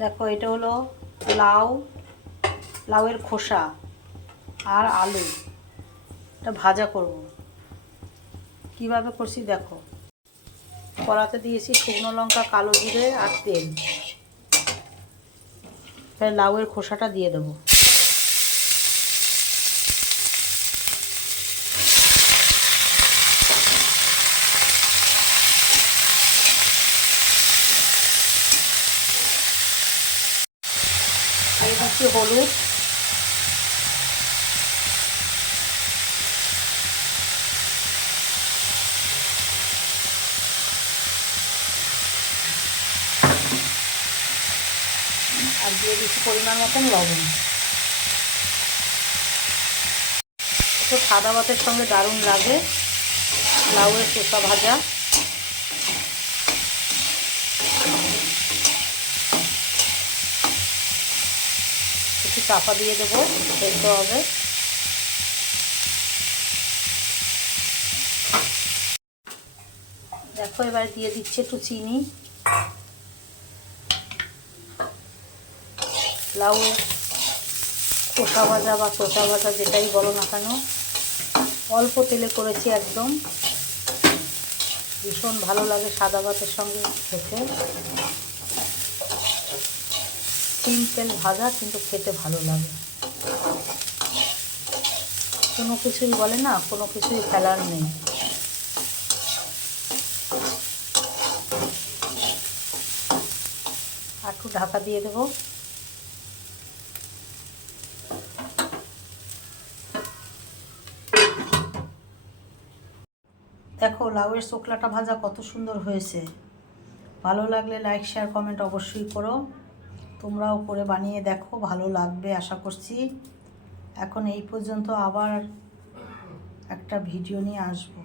দেখো এটা হলো লাউয়ের খোসা আর আলু। এটা ভাজা করব। কিভাবে করছি দেখো। কড়াতে দিয়েছি শুকনো লঙ্কা, কালো জিরে আর তেল। তাই লাউয়ের খোসাটা দিয়ে দেবো। এই দিচ্ছি হলুদ, আর দিয়ে দিচ্ছি পরিমাণ মতন লবণ। তো সাদা ভাতের সঙ্গে দারুণ লাগে লাউয়ের খোসা ভাজা। একটু চাপা দিয়ে দেবো, সেদ্ধ হবে। দেখো এবার দিয়ে দিচ্ছি একটু চিনি। লাউয়ের খোসা ভাজা বা চোচা ভাজা যেটাই বলো না কেন, অল্প তেলে করেছি একদম। ভীষণ ভালো লাগে সাদা ভাতের সঙ্গে খেতে। সিম্পল ভাজা কিন্তু খেতে ভালো লাগে। কোনো কিছুই বলে না, কোনো কিছুই ফেলার নেই। আর একটু ঢাকা দিয়ে দেবো। দেখো লাউয়ের চোকলাটা ভাজা কত সুন্দর হয়েছে। ভালো লাগলে লাইক, শেয়ার, কমেন্ট অবশ্যই করো। তোমরাও করে বানিয়ে দেখো, ভালো লাগবে আশা করছি। এখন এই পর্যন্ত, আবার একটা ভিডিও নিয়ে আসবো।